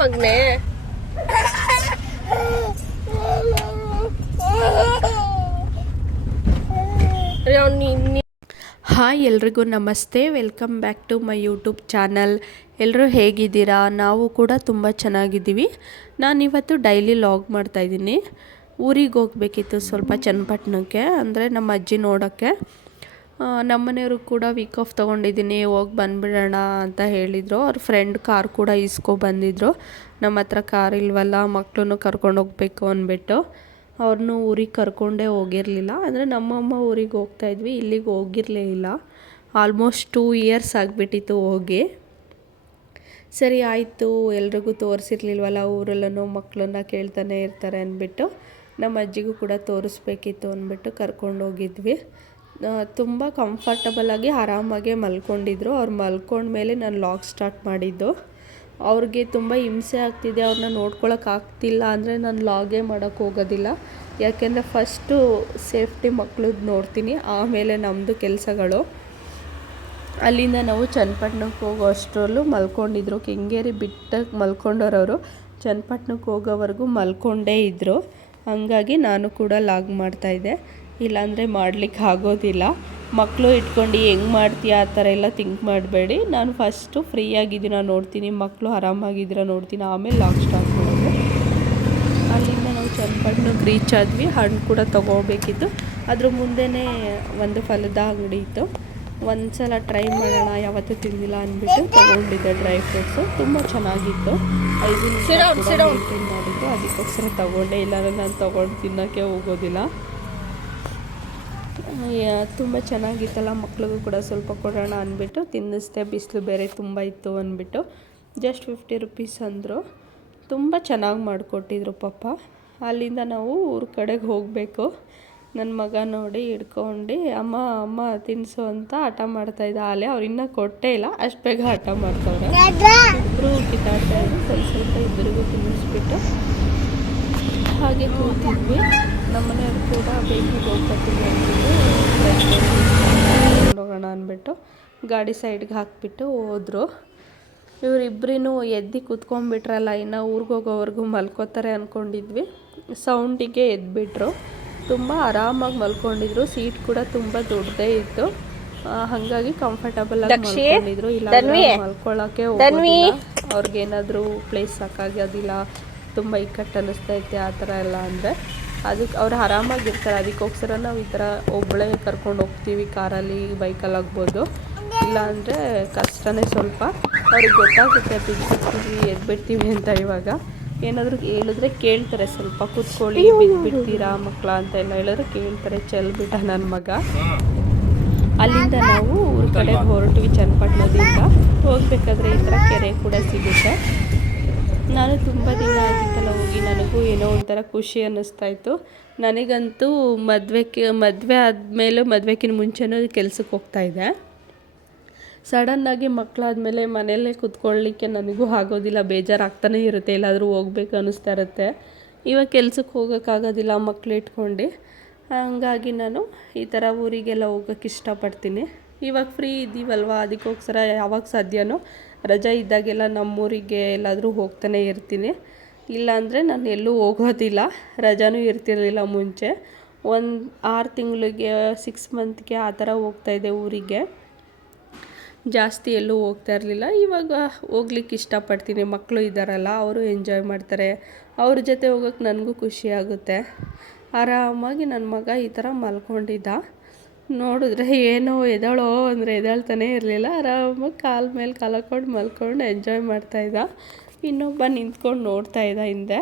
ಮಗ್ನೆ hi ಎಲ್ರಿಗೂ ನಮಸ್ತೆ. Welcome back to my YouTube channel ಎಲ್ಲರೂ ಹೇಗಿದ್ದೀರಾ? ನಾವು ಕೂಡ ತುಂಬ ಚೆನ್ನಾಗಿದ್ದೀವಿ. ನಾನಿವತ್ತು ಡೈಲಿ ಲಾಗ್ ಮಾಡ್ತಾಯಿದ್ದೀನಿ ಊರಿಗೆ ಹೋಗಬೇಕಿತ್ತು ಸ್ವಲ್ಪ ಚನ್ನಪಟ್ಟಣಕ್ಕೆ ಅಂದರೆ ನಮ್ಮ ಅಜ್ಜಿ ನೋಡೋಕ್ಕೆ. ನಮ್ಮನೆಯವರು ಕೂಡ ವೀಕ್ ಆಫ್ ತೊಗೊಂಡಿದ್ದೀನಿ, ಹೋಗಿ ಬಂದುಬಿಡೋಣ ಅಂತ ಹೇಳಿದರು. ಅವ್ರ ಫ್ರೆಂಡ್ ಕಾರ್ ಕೂಡ ಇಸ್ಕೊ ಬಂದಿದ್ರು. ನಮ್ಮ ಹತ್ರ ಕಾರ್ ಇಲ್ವಲ್ಲ ಮಕ್ಕಳನ್ನು ಕರ್ಕೊಂಡು ಹೋಗಬೇಕು ಅಂದ್ಬಿಟ್ಟು. ಅವ್ರನ್ನೂ ಊರಿಗೆ ಕರ್ಕೊಂಡೇ ಹೋಗಿರಲಿಲ್ಲ. ಅಂದರೆ ನಮ್ಮಮ್ಮ ಊರಿಗೆ ಹೋಗ್ತಾ ಇದ್ವಿ, ಇಲ್ಲಿಗೆ ಹೋಗಿರಲೇ ಇಲ್ಲ. ಆಲ್ಮೋಸ್ಟ್ ಟೂ ಇಯರ್ಸ್ ಆಗಿಬಿಟ್ಟಿತ್ತು ಹೋಗಿ. ಸರಿ, ಆಯಿತು, ಎಲ್ರಿಗೂ ತೋರಿಸಿರ್ಲಿಲ್ವಲ್ಲ ಊರಲ್ಲೂ ಮಕ್ಕಳನ್ನ ಕೇಳ್ತಾನೆ ಇರ್ತಾರೆ ಅಂದ್ಬಿಟ್ಟು, ನಮ್ಮ ಅಜ್ಜಿಗೂ ಕೂಡ ತೋರಿಸ್ಬೇಕಿತ್ತು ಅಂದ್ಬಿಟ್ಟು ಕರ್ಕೊಂಡು ಹೋಗಿದ್ವಿ. ತುಂಬ ಕಂಫರ್ಟಬಲಾಗಿ ಆರಾಮಾಗೆ ಮಲ್ಕೊಂಡಿದ್ರು. ಅವ್ರು ಮಲ್ಕೊಂಡ್ಮೇಲೆ ನಾನು ಲಾಗ್ ಸ್ಟಾರ್ಟ್ ಮಾಡಿದ್ದು. ಅವ್ರಿಗೆ ತುಂಬ ಹಿಂಸೆ ಆಗ್ತಿದೆ. ಅವ್ರನ್ನ ನೋಡ್ಕೊಳಕ್ಕೆ ಆಗ್ತಿಲ್ಲ ಅಂದರೆ ನಾನು ಲಾಗೇ ಮಾಡೋಕ್ಕೆ ಹೋಗೋದಿಲ್ಲ. ಯಾಕೆಂದರೆ ಫಸ್ಟು ಸೇಫ್ಟಿ ಮಕ್ಳದ್ದು ನೋಡ್ತೀನಿ, ಆಮೇಲೆ ನಮ್ಮದು ಕೆಲಸಗಳು. ಅಲ್ಲಿಂದ ನಾವು ಚನ್ನಪಟ್ಟಣಕ್ಕೆ ಹೋಗೋ ಅಷ್ಟರಲ್ಲೂ ಮಲ್ಕೊಂಡಿದ್ರು. ಕೆಂಗೇರಿ ಬಿಟ್ಟಾಗ ಮಲ್ಕೊಂಡವ್ರವರು ಚನ್ನಪಟ್ಟಣಕ್ಕೆ ಹೋಗೋವರೆಗೂ ಮಲ್ಕೊಂಡೇ ಇದ್ದರು ಹಂಗಾಗಿ ನಾನು ಕೂಡ ಲಾಗ್ ಮಾಡ್ತಾಯಿದ್ದೆ ಇಲ್ಲಾಂದರೆ ಮಾಡಲಿಕ್ಕೆ ಆಗೋದಿಲ್ಲ. ಮಕ್ಕಳು ಇಟ್ಕೊಂಡು ಹೆಂಗೆ ಮಾಡ್ತೀಯ ಆ ಥರ ಎಲ್ಲ ಥಿಂಕ್ ಮಾಡಬೇಡಿ. ನಾನು ಫಸ್ಟು ಫ್ರೀಯಾಗಿದ್ದೀನ ನೋಡ್ತೀನಿ. ಮಕ್ಕಳು ಆರಾಮಾಗಿದ್ದೀರಾ ನೋಡ್ತೀನಿ. ಆಮೇಲೆ ಲಾಕ್ ಸ್ಟಾರ್ಟ್ ಮಾಡೋದು. ಅಲ್ಲಿಂದ ನಾವು ಚನ್ನಪಟ್ಟಣಕ್ಕೆ ರೀಚ್ ಆದ್ವಿ. ಹಣ್ಣು ಕೂಡ ತೊಗೋಬೇಕಿತ್ತು. ಅದ್ರ ಮುಂದೆನೇ ಒಂದು ಫಲದ ಅಂಗಡಿ ಇತ್ತು. ಒಂದು ಸಲ ಟ್ರೈ ಮಾಡೋಣ ಯಾವತ್ತೂ ತಿಂದಿಲ್ಲ ಅಂದ್ಬಿಟ್ಟು ತೊಗೊಂಡಿದ್ದೆ ಡ್ರೈ ಫ್ರೂಟ್ಸು ತುಂಬ ಚೆನ್ನಾಗಿತ್ತು. ಐದು ನಿಮಿಷ ಮಾಡಿದ್ದು. ಅದಕ್ಕೋಸ್ಕರ ತೊಗೊಂಡೆ. ಇಲ್ಲಾಂದ್ರೆ ನಾನು ತೊಗೊಂಡು ತಿನ್ನೋಕ್ಕೆ ಹೋಗೋದಿಲ್ಲ. ತುಂಬ ಚೆನ್ನಾಗಿತ್ತಲ್ಲ, ಮಕ್ಳಿಗೂ ಕೂಡ ಸ್ವಲ್ಪ ಕೊಡೋಣ ಅಂದ್ಬಿಟ್ಟು, ತಿನ್ನಿಸ್ದೆ, ಬಿಸಿಲು ಬೇರೆ ತುಂಬ ಇತ್ತು ಅಂದ್ಬಿಟ್ಟು. ಜಸ್ಟ್ ಫಿಫ್ಟಿ ರುಪೀಸ್ ಅಂದರು. ತುಂಬ ಚೆನ್ನಾಗಿ ಮಾಡಿಕೊಟ್ಟಿದ್ರು ಪಾಪ. ಅಲ್ಲಿಂದ ನಾವು ಊರ ಕಡೆಗೆ ಹೋಗಬೇಕು. ನನ್ನ ಮಗ ನೋಡಿ ಹಿಡ್ಕೊಂಡು, ಅಮ್ಮ ಅಮ್ಮ ತಿನ್ನಿಸು ಅಂತ ಹಠ ಮಾಡ್ತಾಯಿದ್ದ ಆಲೆ ಅವ್ರು ಇನ್ನೂ ಕೊಟ್ಟೇ ಇಲ್ಲ. ಅಷ್ಟು ಬೇಗ ಹಠ ಮಾಡ್ತವ್ರೆ. ಇಬ್ಬರು ಕಿತ್ತಾಡ್ತಾ ಇದ್ರು, ಸ್ವಲ್ಪ ಸ್ವಲ್ಪ ಇಬ್ಬರಿಗೂ ತಿನ್ನಿಸ್ಬಿಟ್ಟು ಹಾಗೆ ಕೂತಿದ್ವಿ. ನಮ್ಮನೆಯವ್ರು ಕೂಡ ಬೇಕಿಗೆ ಹೋಗ್ಕೊತೀವಿ ಅಂದ್ಬಿಟ್ಟು ಹೋಗೋಣ ಅಂದ್ಬಿಟ್ಟು ಗಾಡಿ ಸೈಡ್ಗೆ ಹಾಕಿಬಿಟ್ಟು ಹೋದರು. ಇವರಿಬ್ಬರೂ ಎದ್ದು ಕೂತ್ಕೊಂಡ್ಬಿಟ್ರಲ್ಲ ಇನ್ನು ಊರಿಗೆ ಹೋಗೋವರೆಗೂ ಮಲ್ಕೋತಾರೆ ಅಂದ್ಕೊಂಡಿದ್ವಿ ಸೌಂಡಿಗೆ ಎದ್ಬಿಟ್ರು. ತುಂಬ ಆರಾಮಾಗಿ ಮಲ್ಕೊಂಡಿದ್ರು. ಸೀಟ್ ಕೂಡ ತುಂಬ ದೊಡ್ಡದೇ ಇತ್ತು. ಹಾಗಾಗಿ ಕಂಫರ್ಟಬಲ್ ಆಗಿ ಮಲ್ಕೊಂಡಿದ್ರು. ಇಲ್ಲ ಮಲ್ಕೊಳ್ಳೋಕೆ ಅವ್ರಿಗೇನಾದರೂ ಪ್ಲೇಸ್ ಸಾಕಾಗೋದಿಲ್ಲ ತುಂಬ ಇಕ್ಕಟ್ಟು ಅನ್ನಿಸ್ತೈತೆ ಆ ಥರ ಎಲ್ಲ ಅಂದರೆ. ಅದಕ್ಕೆ ಅವ್ರು ಆರಾಮಾಗಿರ್ತಾರೆ. ಅದಕ್ಕೋಸ್ಕರ ನಾವು ಈ ಥರ ಒಬ್ಬಳೇ ಕರ್ಕೊಂಡು ಹೋಗ್ತೀವಿ ಕಾರಲ್ಲಿ ಬೈಕಲ್ಲಿ ಆಗ್ಬೋದು. ಇಲ್ಲ ಅಂದರೆ ಕಷ್ಟನೇ ಸ್ವಲ್ಪ. ಅವ್ರಿಗೆ ಗೊತ್ತಾಗುತ್ತೆ ಬಿದ್ದುಬಿಡ್ತೀವಿ ಎದ್ಬಿಡ್ತೀವಿ ಅಂತ ಇವಾಗ. ಏನಾದರೂ ಹೇಳಿದ್ರೆ ಕೇಳ್ತಾರೆ ಸ್ವಲ್ಪ ಕೂತ್ಕೊಳ್ಳಿ ಬಿದ್ದುಬಿಡ್ತೀರಾ ಮಕ್ಕಳ ಅಂತ ಎಲ್ಲ ಹೇಳಿದ್ರೆ ಕೇಳ್ತಾರೆ ಚೆಲ್ಬಿಟ್ಟ ನನ್ನ ಮಗ. ಅಲ್ಲಿಂದ ನಾವು ಊರ ಕಡೆ ಹೊರಟ್ವಿ ಚನ್ನಪಟ್ಟಣದಿಂದ. ಹೋಗ್ಬೇಕಾದ್ರೆ ಈ ಥರ ಕೆರೆ ಕೂಡ ಸಿಗುತ್ತೆ. ನಾನು ತುಂಬ ದಿನ ಆಗಿತ್ತಲ್ಲ ಹೋಗಿ, ನನಗೂ ಏನೋ ಒಂಥರ ಖುಷಿ ಅನ್ನಿಸ್ತಾ ಇತ್ತು. ನನಗಂತೂ ಮದುವೆಗೆ ಮದುವೆ ಆದಮೇಲೆ ಮದುವೆಕಿನ ಮುಂಚೆನೂ ಕೆಲ್ಸಕ್ಕೆ ಹೋಗ್ತಾಯಿದ್ದೆ ಸಡನ್ನಾಗಿ ಮಕ್ಕಳಾದ್ಮೇಲೆ ಮನೆಯಲ್ಲೇ ಕೂತ್ಕೊಳ್ಳಿಕ್ಕೆ ನನಗೂ ಆಗೋದಿಲ್ಲ, ಬೇಜಾರಾಗ್ತಾನೆ ಇರುತ್ತೆ, ಎಲ್ಲಾದರೂ ಹೋಗ್ಬೇಕು ಅನ್ನಿಸ್ತಾ ಇರುತ್ತೆ. ಇವಾಗ ಕೆಲ್ಸಕ್ಕೆ ಹೋಗೋಕ್ಕಾಗೋದಿಲ್ಲ ಮಕ್ಕಳು ಇಟ್ಕೊಂಡು. ಹಂಗಾಗಿ ನಾನು ಈ ಥರ ಊರಿಗೆಲ್ಲ ಹೋಗೋಕ್ಕೆ ಇಷ್ಟಪಡ್ತೀನಿ. ಇವಾಗ ಫ್ರೀ ಇದ್ದೀವಲ್ವ ಅದಕ್ಕೋಸ್ಕರ ಯಾವಾಗ ಸಾಧ್ಯನೋ ರಜೆ ಇದ್ದಾಗೆಲ್ಲ ನಮ್ಮೂರಿಗೆ ಎಲ್ಲಾದರೂ ಹೋಗ್ತಾನೆ ಇರ್ತೀನಿ. ಇಲ್ಲಾಂದರೆ ನಾನು ಎಲ್ಲೂ ಹೋಗೋದಿಲ್ಲ. ರಜಾನೂ ಇರ್ತಿರಲಿಲ್ಲ ಮುಂಚೆ. ಒಂದು ಆರು ತಿಂಗಳಿಗೆ ಸಿಕ್ಸ್ ಮಂತ್ಗೆ ಆ ಥರ ಹೋಗ್ತಾಯಿದ್ದೆ ಊರಿಗೆ. ಜಾಸ್ತಿ ಎಲ್ಲೂ ಹೋಗ್ತಾ ಇರಲಿಲ್ಲ. ಇವಾಗ ಹೋಗ್ಲಿಕ್ಕೆ ಇಷ್ಟಪಡ್ತೀನಿ. ಮಕ್ಕಳು ಇದ್ದಾರಲ್ಲ, ಅವರು ಎಂಜಾಯ್ ಮಾಡ್ತಾರೆ. ಅವ್ರ ಜೊತೆ ಹೋಗೋಕ್ಕೆ ನನಗೂ ಖುಷಿ ಆಗುತ್ತೆ. ಆರಾಮಾಗಿ ನನ್ನ ಮಗ ಈ ಥರ ಮಲ್ಕೊಂಡಿದ್ದ. ನೋಡಿದ್ರೆ ಏನೋ ಎದಳೋ ಅಂದರೆ ಎದಳ್ತಾನೆ ಇರಲಿಲ್ಲ. ಆರಾಮಾಗಿ ಕಾಲ ಮೇಲೆ ಕಾಲು ಹಾಕೊಂಡು ಮಲ್ಕೊಂಡು ಎಂಜಾಯ್ ಮಾಡ್ತಾಯಿದ್ದ ಇನ್ನೊಬ್ಬ ನಿಂತ್ಕೊಂಡು ನೋಡ್ತಾ ಇದ್ದ ಹಿಂದೆ.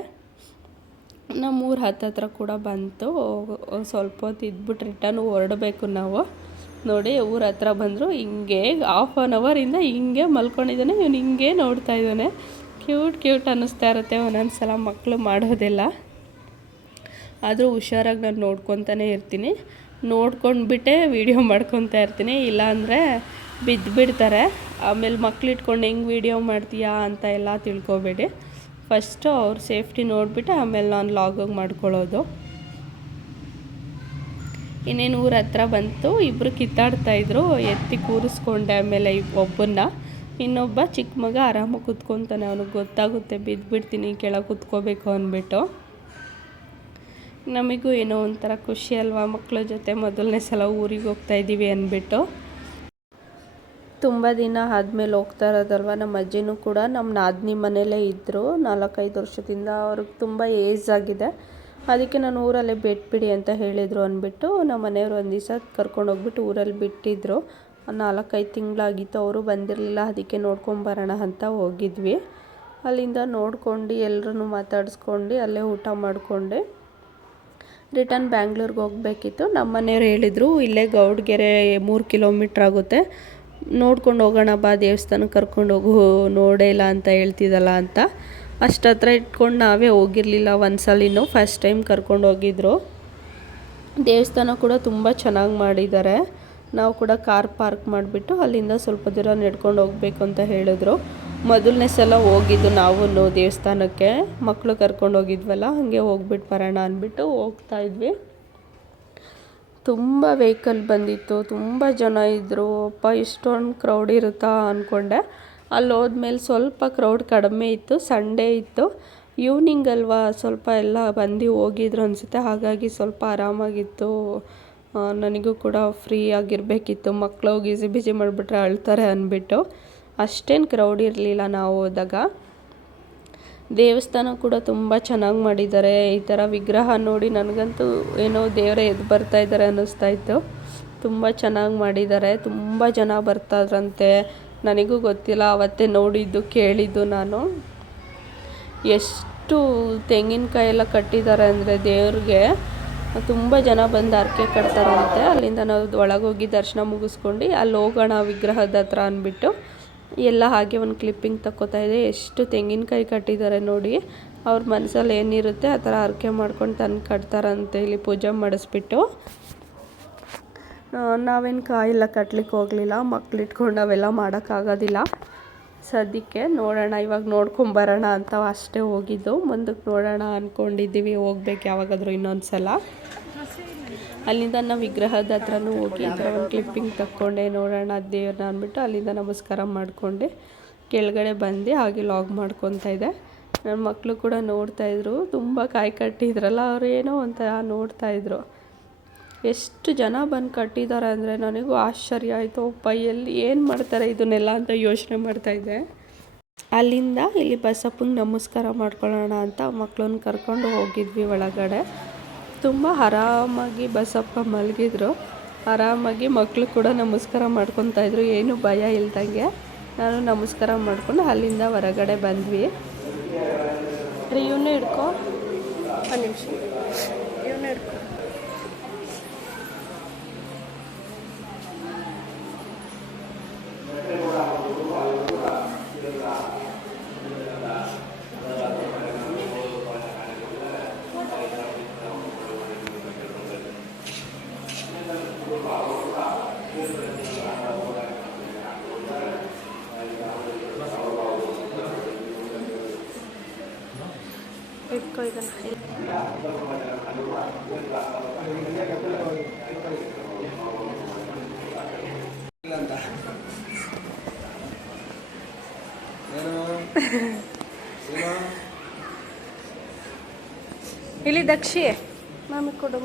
ನಮ್ಮೂರ ಹತ್ತತ್ರ ಕೂಡ ಬಂತು. ಸ್ವಲ್ಪ ಹೊತ್ತು ಇದ್ಬಿಟ್ಟು ರಿಟರ್ನ್ ಹೊರಡಬೇಕು ನಾವು. ನೋಡಿ ಊರ ಹತ್ರ ಬಂದರು, ಹಿಂಗೆ ಹಾಫ್ ಆನ್ ಅವರಿಂದ ಹಿಂಗೆ ಮಲ್ಕೊಂಡಿದ್ದಾನೆ. ಇವನು ಹಿಂಗೆ ನೋಡ್ತಾ ಇದ್ದಾನೆ. ಕ್ಯೂಟ್ ಕ್ಯೂಟ್ ಅನ್ನಿಸ್ತಾ ಇರುತ್ತೆ. ಒಂದೊಂದು ಸಲ ಮಕ್ಕಳು ಮಾಡೋದಿಲ್ಲ. ಆದರೂ ಹುಷಾರಾಗಿ ನಾನು ನೋಡ್ಕೊತಾನೆ ಇರ್ತೀನಿ. ನೋಡ್ಕೊಂಡ್ಬಿಟ್ಟೆ ವೀಡಿಯೋ ಮಾಡ್ಕೊತಾ ಇರ್ತೀನಿ. ಇಲ್ಲಾಂದರೆ ಬಿದ್ದುಬಿಡ್ತಾರೆ ಆಮೇಲೆ ಮಕ್ಳು ಇಟ್ಕೊಂಡು ಹೆಂಗೆ ವೀಡಿಯೋ ಮಾಡ್ತೀಯಾ ಅಂತ ಎಲ್ಲ ತಿಳ್ಕೊಬೇಡಿ. ಫಸ್ಟು ಅವ್ರ ಸೇಫ್ಟಿ ನೋಡಿಬಿಟ್ಟು ಆಮೇಲೆ ನಾನು ಲಾಗಾಗಿ ಮಾಡ್ಕೊಳ್ಳೋದು. ಇನ್ನೇನು ಊರ ಹತ್ರ ಬಂತು ಇಬ್ಬರು ಕಿತ್ತಾಡ್ತಾಯಿದ್ರು ಎತ್ತಿ ಕೂರಿಸ್ಕೊಂಡೆ ಆಮೇಲೆ ಒಬ್ಬನ್ನ. ಇನ್ನೊಬ್ಬ ಚಿಕ್ಕ ಮಗ ಆರಾಮಾಗಿ ಕೂತ್ಕೊತಾನೆ. ಅವ್ನಿಗೆ ಗೊತ್ತಾಗುತ್ತೆ ಬಿದ್ದುಬಿಡ್ತೀನಿ ಕೆಳಗೆ ಕೂತ್ಕೋಬೇಕು ಅಂದ್ಬಿಟ್ಟು. ನಮಗೂ ಏನೋ ಒಂಥರ ಖುಷಿ ಅಲ್ವಾ? ಮಕ್ಕಳ ಜೊತೆ ಮೊದಲನೇ ಸಲ ಊರಿಗೆ ಹೋಗ್ತಾ ಇದ್ದೀವಿ ಅಂದ್ಬಿಟ್ಟು. ತುಂಬ ದಿನ ಆದಮೇಲೆ ಹೋಗ್ತಾ ಇರೋದಲ್ವ? ನಮ್ಮ ಅಜ್ಜಿನೂ ಕೂಡ ನಮ್ಮ ನಾದಿನಿ ಮನೇಲೇ ಇದ್ದರು ನಾಲ್ಕೈದು ವರ್ಷದಿಂದ ಅವ್ರಿಗೆ ತುಂಬ ಏಜ್ ಆಗಿದೆ. ಅದಕ್ಕೆ ನಾನು ಊರಲ್ಲೇ ಬಿಟ್ಬಿಡಿ ಅಂತ ಹೇಳಿದರು ಅಂದ್ಬಿಟ್ಟು ನಮ್ಮ ಮನೆಯವರು ಒಂದು ದಿವಸ ಕರ್ಕೊಂಡೋಗ್ಬಿಟ್ಟು ಊರಲ್ಲಿ ಬಿಟ್ಟಿದ್ದರು ನಾಲ್ಕೈದು ತಿಂಗಳಾಗಿತ್ತು, ಅವರು ಬಂದಿರಲಿಲ್ಲ. ಅದಕ್ಕೆ ನೋಡ್ಕೊಂಬರೋಣ ಅಂತ ಹೋಗಿದ್ವಿ. ಅಲ್ಲಿಂದ ನೋಡ್ಕೊಂಡು ಎಲ್ಲರೂ ಮಾತಾಡಿಸ್ಕೊಂಡು ಅಲ್ಲೇ ಊಟ ಮಾಡಿಕೊಂಡೆ. ರಿಟರ್ನ್ ಬ್ಯಾಂಗ್ಳೂರ್ಗೆ ಹೋಗಬೇಕಿತ್ತು. ನಮ್ಮ ಮನೆಯವ್ರು ಹೇಳಿದರು, ಇಲ್ಲೇ ಗೌಡ್ಗೆರೆ ಮೂರು ಕಿಲೋಮೀಟ್ರ್ ಆಗುತ್ತೆ. ನೋಡ್ಕೊಂಡು ಹೋಗೋಣ ಬಾ ದೇವಸ್ಥಾನಕ್ಕೆ ಕರ್ಕೊಂಡು ಹೋಗು, ನೋಡೇ ಇಲ್ಲ ಅಂತ ಹೇಳ್ತಿದ್ದಲ್ಲ ಅಂತ. ಅಷ್ಟು ಹತ್ರ ಇಟ್ಕೊಂಡು ನಾವೇ ಹೋಗಿರಲಿಲ್ಲ ಒಂದು ಸಲಿನೂ ಫಸ್ಟ್ ಟೈಮ್ ಕರ್ಕೊಂಡು ಹೋಗಿದ್ರು. ದೇವಸ್ಥಾನ ಕೂಡ ತುಂಬ ಚೆನ್ನಾಗಿ ಮಾಡಿದ್ದಾರೆ. ನಾವು ಕೂಡ ಕಾರ್ ಪಾರ್ಕ್ ಮಾಡಿಬಿಟ್ಟು ಅಲ್ಲಿಂದ ಸ್ವಲ್ಪ ದೂರ ನಡ್ಕೊಂಡು ಹೋಗಬೇಕು ಅಂತ ಹೇಳಿದ್ರು. ಮೊದಲನೇ ಸಲ ಹೋಗಿದ್ದು ನಾವು ದೇವಸ್ಥಾನಕ್ಕೆ. ಮಕ್ಕಳು ಕರ್ಕೊಂಡು ಹೋಗಿದ್ವಲ್ಲ, ಹಾಗೆ ಹೋಗ್ಬಿಟ್ಟು ಬರೋಣ ಅಂದ್ಬಿಟ್ಟು ಹೋಗ್ತಾ ಇದ್ವಿ. ತುಂಬ ವೆಹಿಕಲ್ ಬಂದಿತ್ತು, ತುಂಬ ಜನ ಇದ್ದರು ಅಪ್ಪ, ಇಷ್ಟೊಂದು ಕ್ರೌಡ್ ಇರುತ್ತಾ ಅಂದ್ಕೊಂಡೆ ಅಲ್ಲಿ ಹೋದ್ಮೇಲೆ ಸ್ವಲ್ಪ ಕ್ರೌಡ್ ಕಡಿಮೆ ಇತ್ತು, ಸಂಡೇ ಇತ್ತು. ಈವ್ನಿಂಗ್ ಅಲ್ವಾ, ಸ್ವಲ್ಪ ಎಲ್ಲ ಬಂದು ಹೋಗಿದ್ರು ಅನಿಸುತ್ತೆ. ಹಾಗಾಗಿ ಸ್ವಲ್ಪ ಆರಾಮಾಗಿತ್ತು. ನನಗೂ ಕೂಡ ಫ್ರೀ ಆಗಿರಬೇಕಿತ್ತು. ಮಕ್ಕಳು ಗೀಸಿ ಬಿಜಿ ಮಾಡಿಬಿಟ್ರೆ ಅಳ್ತಾರೆ ಅಂದ್ಬಿಟ್ಟು. ಅಷ್ಟೇನು ಕ್ರೌಡ್ ಇರಲಿಲ್ಲ ನಾವು ಹೋದಾಗ. ದೇವಸ್ಥಾನ ಕೂಡ ತುಂಬ ಚೆನ್ನಾಗಿ ಮಾಡಿದ್ದಾರೆ. ಈ ಥರ ವಿಗ್ರಹ ನೋಡಿ ನನಗಂತೂ ಏನೋ ದೇವರೇ ಎದ್ದು ಬರ್ತಾ ಇದ್ದಾರೆ ಅನ್ನಿಸ್ತಾ ಇತ್ತು. ತುಂಬ ಚೆನ್ನಾಗಿ ಮಾಡಿದ್ದಾರೆ. ತುಂಬ ಜನ ಬರ್ತಾರಂತೆ ನನಗೂ ಗೊತ್ತಿಲ್ಲ, ಅವತ್ತೇ ನೋಡಿದ್ದು, ಕೇಳಿದ್ದು ನಾನು. ಎಷ್ಟು ತೆಂಗಿನಕಾಯಿ ಎಲ್ಲ ಕಟ್ಟಿದ್ದಾರೆ ಅಂದರೆ ದೇವ್ರಿಗೆ. ತುಂಬ ಜನ ಬಂದು ಹರಕೆ ಕಟ್ತಾರಂತೆ. ಅಲ್ಲಿಂದ ನಾವು ಒಳಗೋಗಿ ದರ್ಶನ ಮುಗಿಸ್ಕೊಂಡು ಅಲ್ಲಿ ಹೋಗೋಣ ವಿಗ್ರಹದ ಹತ್ರ ಅಂದ್ಬಿಟ್ಟು ಎಲ್ಲ ಹಾಗೆ ಒಂದು ಕ್ಲಿಪ್ಪಿಂಗ್ ತಕ್ಕೋತಾ ಇದೆ ಎಷ್ಟು ತೆಂಗಿನಕಾಯಿ ಕಟ್ಟಿದ್ದಾರೆ ನೋಡಿ. ಅವ್ರ ಮನಸ್ಸಲ್ಲಿ ಏನಿರುತ್ತೆ ಆ ಥರ ಹರಕೆ ಮಾಡ್ಕೊಂಡು ತಂದು ಕಟ್ತಾರಂತೆ ಇಲ್ಲಿ ಪೂಜೆ ಮಾಡಿಸ್ಬಿಟ್ಟು. ನಾವೇನು ಕಾಯಿಲ್ಲ, ಕಟ್ಲಿಕ್ಕೆ ಹೋಗಲಿಲ್ಲ, ಮಕ್ಳಿಟ್ಕೊಂಡು ಅವೆಲ್ಲ ಮಾಡೋಕ್ಕಾಗೋದಿಲ್ಲ. ಸದ್ಯಕ್ಕೆ ನೋಡೋಣ, ಇವಾಗ ನೋಡ್ಕೊಂಬರೋಣ ಅಂತ ಅಷ್ಟೇ ಹೋಗಿದ್ದು. ಮುಂದಕ್ಕೆ ನೋಡೋಣ ಅಂದ್ಕೊಂಡಿದ್ದೀವಿ ಹೋಗ್ಬೇಕು ಯಾವಾಗಾದರೂ ಇನ್ನೊಂದು ಸಲ ಅಲ್ಲಿಂದ ನಾವು ವಿಗ್ರಹದ ಹತ್ರನೂ ಹೋಗಿ ಒಂದು ಕ್ಲಿಪ್ಪಿಂಗ್ ತಕ್ಕೊಂಡೆ, ನೋಡೋಣ ದೇವ್ರನ್ನ ಅಂದ್ಬಿಟ್ಟು ಅಲ್ಲಿಂದ ನಮಸ್ಕಾರ ಮಾಡಿಕೊಂಡೆ. ಕೆಳಗಡೆ ಬಂದು ಹಾಗೆ ಲಾಗ್ ಮಾಡ್ಕೊತಾ ಇದ್ದೆ. ನನ್ನ ಮಕ್ಕಳು ಕೂಡ ನೋಡ್ತಾಯಿದ್ರು ತುಂಬ ಕಾಯಿ ಕಟ್ಟಿದ್ರಲ್ಲ, ಅವ್ರು ಏನೋ ಒಂಥರ ನೋಡ್ತಾಯಿದ್ರು ಎಷ್ಟು ಜನ ಬಂದು ಕಟ್ಟಿದ್ದಾರೆ ಅಂದರೆ ನನಗೂ ಆಶ್ಚರ್ಯ ಆಯಿತು. ಅಪ್ಪ ಎಲ್ಲಿ ಏನು ಮಾಡ್ತಾರೆ ಇದನ್ನೆಲ್ಲ ಅಂತ ಯೋಚನೆ ಮಾಡ್ತಾಯಿದ್ದೆ ಅಲ್ಲಿಂದ ಇಲ್ಲಿ ಬಸಪ್ಪಂಗೆ ನಮಸ್ಕಾರ ಮಾಡ್ಕೊಳ್ಳೋಣ ಅಂತ ಮಕ್ಕಳನ್ನ ಕರ್ಕೊಂಡು ಹೋಗಿದ್ವಿ ಒಳಗಡೆ. ತುಂಬ ಆರಾಮಾಗಿ ಬಸಪ್ಪ ಮಲಗಿದ್ರು. ಆರಾಮಾಗಿ ಮಕ್ಕಳು ಕೂಡ ನಮಸ್ಕಾರ ಮಾಡ್ಕೊತಾಯಿದ್ರು ಏನು ಭಯ ಇಲ್ದಂಗೆ ನಾನು ನಮಸ್ಕಾರ ಮಾಡಿಕೊಂಡು ಅಲ್ಲಿಂದ ಹೊರಗಡೆ ಬಂದ್ವಿ. ಇವನು ಹಿಡ್ಕೊ. ಒಂದು ನಿಮಿಷ. ಇವನು ಹಿಡ್ಕೊ. ಇಲ್ಲಿ ದಕ್ಷಿ ಮಾಮಿ ಕೊಡು.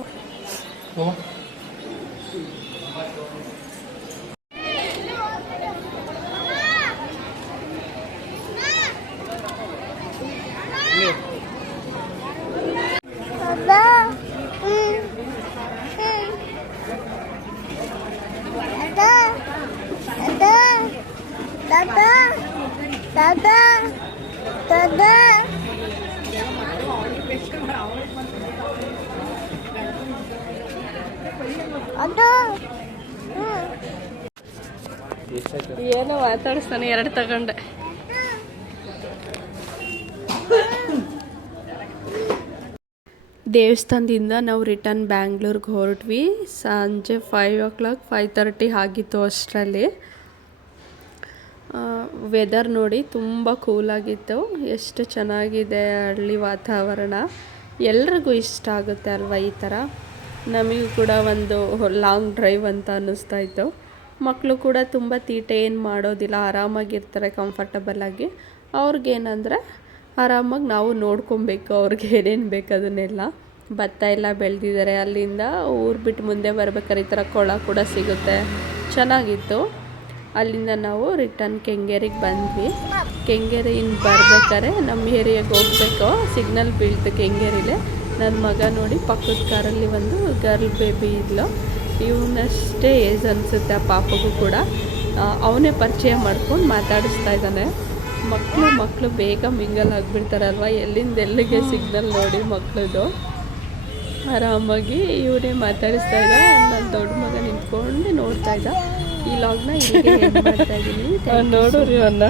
ಏನೋ ಮಾತಾಡಿಸ್ತಾನೆ ಎರಡು ತಗೊಂಡೆ. ದೇವಸ್ಥಾನದಿಂದ ನಾವು ರಿಟರ್ನ್ ಬ್ಯಾಂಗ್ಳೂರ್ಗೆ ಹೊರಟ್ವಿ. ಸಂಜೆ five o'clock five thirty ಆಗಿತ್ತು ಅಷ್ಟರಲ್ಲಿ. ವೆದರ್ ನೋಡಿ ತುಂಬ ಕೂಲಾಗಿತ್ತು ಎಷ್ಟು ಚೆನ್ನಾಗಿದೆ ಹಳ್ಳಿ ವಾತಾವರಣ. ಎಲ್ರಿಗೂ ಇಷ್ಟ ಆಗುತ್ತೆ ಅಲ್ವಾ ಈ ಥರ? ನಮಗೂ ಕೂಡ ಒಂದು ಲಾಂಗ್ ಡ್ರೈವ್ ಅಂತ ಅನ್ನಿಸ್ತಾ ಇತ್ತು. ಮಕ್ಕಳು ಕೂಡ ತುಂಬ ತೀಟೆ ಏನು ಮಾಡೋದಿಲ್ಲ ಆರಾಮಾಗಿರ್ತಾರೆ ಕಂಫರ್ಟಬಲಾಗಿ ಅವ್ರಿಗೇನಂದರೆ ಆರಾಮಾಗಿ ನಾವು ನೋಡ್ಕೊಬೇಕು, ಅವ್ರಿಗೆ ಏನೇನು ಬೇಕು ಅದನ್ನೆಲ್ಲ. ಭತ್ತ ಎಲ್ಲ ಬೆಳೆದಿದ್ದಾರೆ ಅಲ್ಲಿಂದ ಊರು ಬಿಟ್ಟು ಮುಂದೆ ಬರ್ಬೇಕಾದ್ರೆ ಈ ಥರ ಕೊಳ ಕೂಡ ಸಿಗುತ್ತೆ. ಚೆನ್ನಾಗಿತ್ತು. ಅಲ್ಲಿಂದ ನಾವು ರಿಟರ್ನ್ ಕೆಂಗೇರಿಗೆ ಬಂದ್ವಿ. ಕೆಂಗೇರಿಯಿಂದ ಬರ್ಬೇಕಾದ್ರೆ ನಮ್ಮ ಏರಿಯಾಗೆ ಹೋಗ್ಬೇಕು. ಸಿಗ್ನಲ್ ಬೀಳ್ತು ಕೆಂಗೇರಿಲೇ. ನನ್ನ ಮಗ ನೋಡಿ ಪಕ್ಕದ ಕಾರಲ್ಲಿ ಒಂದು ಗರ್ಲ್ ಬೇಬಿ ಇದ್ಲು ಇವನಷ್ಟೇ ಏಜ್ ಅನಿಸುತ್ತೆ ಆ ಪಾಪಗೂ ಕೂಡ. ಅವನೇ ಪರಿಚಯ ಮಾಡ್ಕೊಂಡು ಮಾತಾಡಿಸ್ತಾ ಇದ್ದಾನೆ. ಮಕ್ಕಳು ಮಕ್ಕಳು ಬೇಗ ಮಿಂಗಲ್ ಆಗಿಬಿಡ್ತಾರಲ್ವ? ಎಲ್ಲಿಂದ ಎಲ್ಲಿಗೆ ಸಿಗ್ನಲ್ ನೋಡಿ ಮಕ್ಕಳದು ಆರಾಮಾಗಿ ಇವನೇ ಮಾತಾಡಿಸ್ತಾ ಇದ್ದ. ನನ್ನ ದೊಡ್ಡ ಮಗ ನಿಂತ್ಕೊಂಡು ನೋಡ್ತಾ ಇದ್ದ. ಈ ಲಾಗ್ನ ಇಲ್ಲಿಗೆ ಮಾಡ್ತಾ ಇದ್ದೀನಿ. ನೋಡೋರಿ ಅವನ್ನ